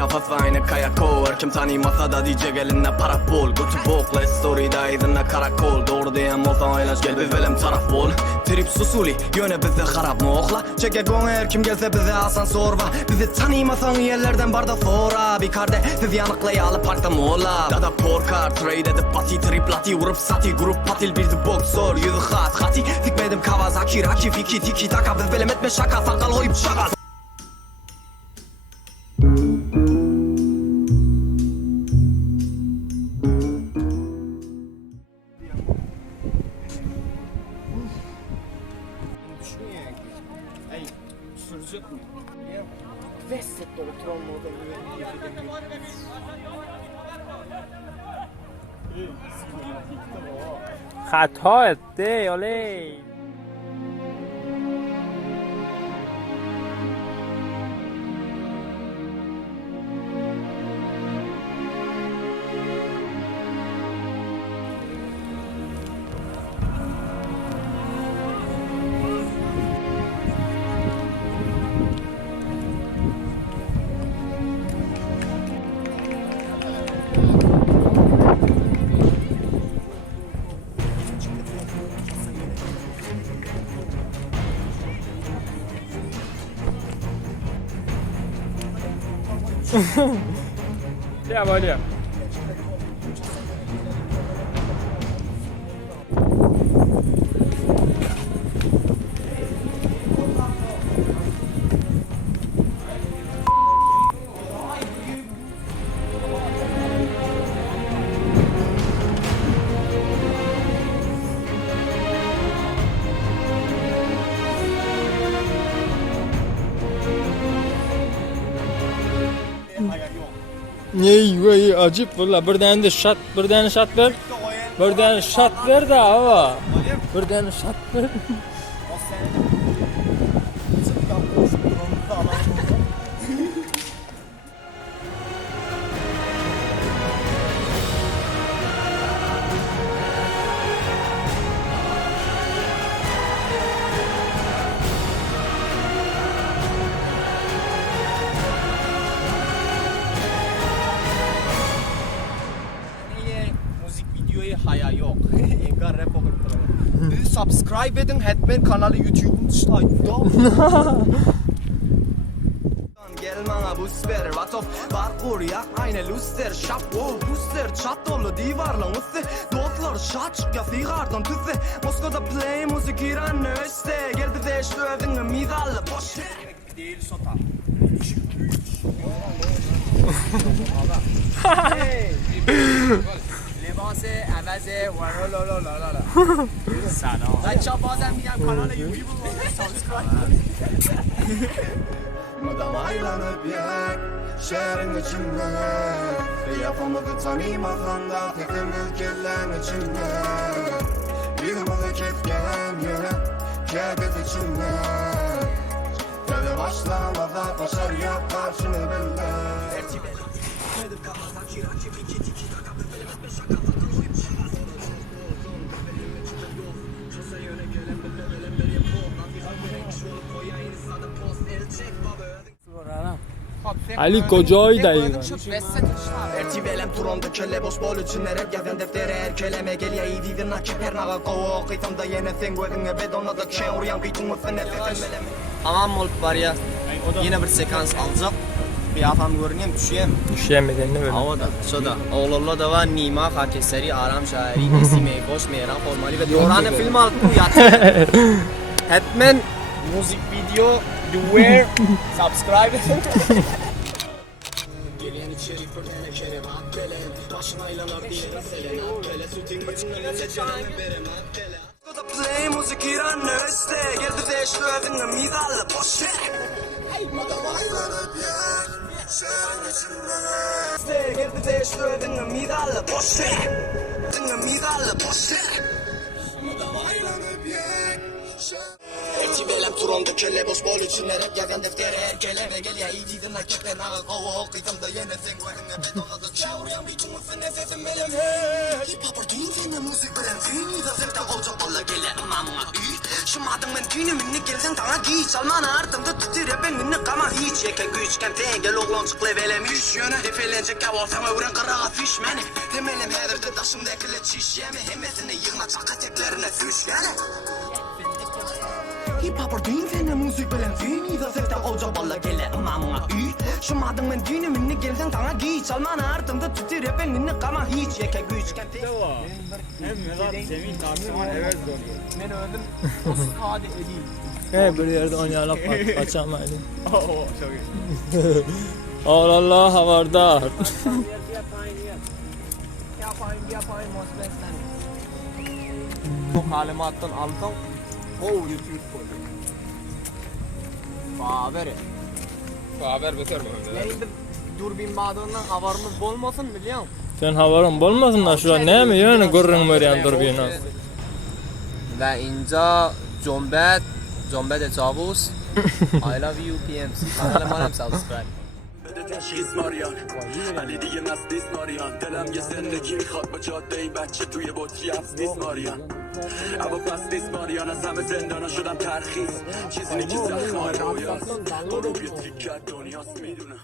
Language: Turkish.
kıyafet ve aynı kayako. Her kim tanımasa da diyecek elinde para bol. Götü bokla story'da aydınla karakol. Doğru diyen olsan aylaş gel biz velem taraf bol. Trip susuli yöne bize harap mı okla. Çeke gong her kim gelse bize asansör var. Bizi tanımasan yerlerden barda sonra. Bir karde siz yanıklayalı parkta mola. Dada porkar trade edip pati trip lati. Vurup sati grup patil bir de boksor. Yüzü hat hati sikmedim Kawasaki Raki fiki tiki taka. Biz velem etme şaka sakal hoyup şaka. Sürecek mi? Ve sektörü travmadan خطا اته اولی Ya böyle. Ey acip valla bir tane shot ver. Bir tane shot ver da hava. Bir tane shot ver. Haya yok. Engar rap olur buraya. Subscribe edin Hetman kanalı YouTube'un dışında. Gel bana bu sper Vatov parkur yak aynı luster şap luster çat dolu divarlan üstü dostlar şaç ya sigardan tüse Moskova play müzik İran nöste gel bize işte evine mizalle boş değil sota. Lebase, avaze, la. Salam. Bence bazen bir kanala YouTube'u subscribe. Madam aylanıp yak, şehrin içinde. Yapamadı tanımasan da tekim ülkelerin içinde. Yılımızı ketken yere, kâdet içinde. Böyle başlamada başarı yok karşını belli. Ali kocayı da iyi. Ertivelem turonda kelle boş bol içinler hep yazan deftere erkeleme gel ya iyi dedin ha kepernağa kovo kıytamda yine sen gözüne bedonla da çen uyan kıytın olsa nefesin meleme. Tamam olup var ya yine bir sekans alacak. Bir afam görüneyim düşeyim. Düşeyemedin ne böyle? Havada, soda. Oğlurlu da var Nima Kakeseri, Aram Şairi, Nesime, Boş, Meyran, Formali ve Yoran'ı film alıp bu yatı. Hetman, müzik video, Duwer, subscribe. Gelen içeri fırtına kerem akkelen, başına ilanlar diye meselen akkele, sütün gücünle seçenem berem akkele. Koda play müzik İran nöste, gel bize işte evine mizalle boş ver. Madam aylanıp yak. Şehrin içinde gel bize işte evine mizalle boş ver. Evine mizalle boş ver. Madam aylanıp yak. Gerçi belem turonda köle boş bol içinler hep yazan deftere erkele ve gel ya iyi dedim nakitten ağa kova okuydım da yine sen koyunla ben oladı çağırıyan bir cumhursun nefesim benim Hip hop'ur düğün fene müzik bilen düğün da zevkten olacak valla gele amamına Şımadın ben düğünü minni gelsen sana giy Çalman ardımda tutur ben minni kama hiç Yeke güçken ten gel oğlan çık levelem iş yöne Defelenecek kaval sana uğran kırağa fiş meni Temelim hedirde taşımda ekile çiş yeme Hemesini yığma çaka teklerine süş yani Hip hop'ur düğün fene müzik bilen düğün da zevkten olacak valla gele amamına Şımadın ben düğünü minni gelsen sana giy Çalman ardımda tutur ben minni kama hiç Yeke güçken ten Men öldüm. O skade edeyim. He bir yerde oynayalım kaçamaydı. Oo çok iyi. Allah Allah havardar. Yapayım most bestlen. Bu kalimattan aldım. YouTube koydum. Haber beter mi? Neydi durbin bağdığından havarımız bolmasın biliyor musun? Sen havarın bolmasın da şu an ne mi yani görün möryan durbina. Ve inca Combet Cavus. I love you PMC. Kanalıma subscribe. تشخیص ماریان علی دیگه نستیس ماریان دلم یه زندگی میخواد با جاده بچه توی بطری افزیس ماریان اما پستیس ماریان از همه زندانا شدم ترخیص چیزی که زخمای رویاست با رو یه تریک کرد دنیاست میدونم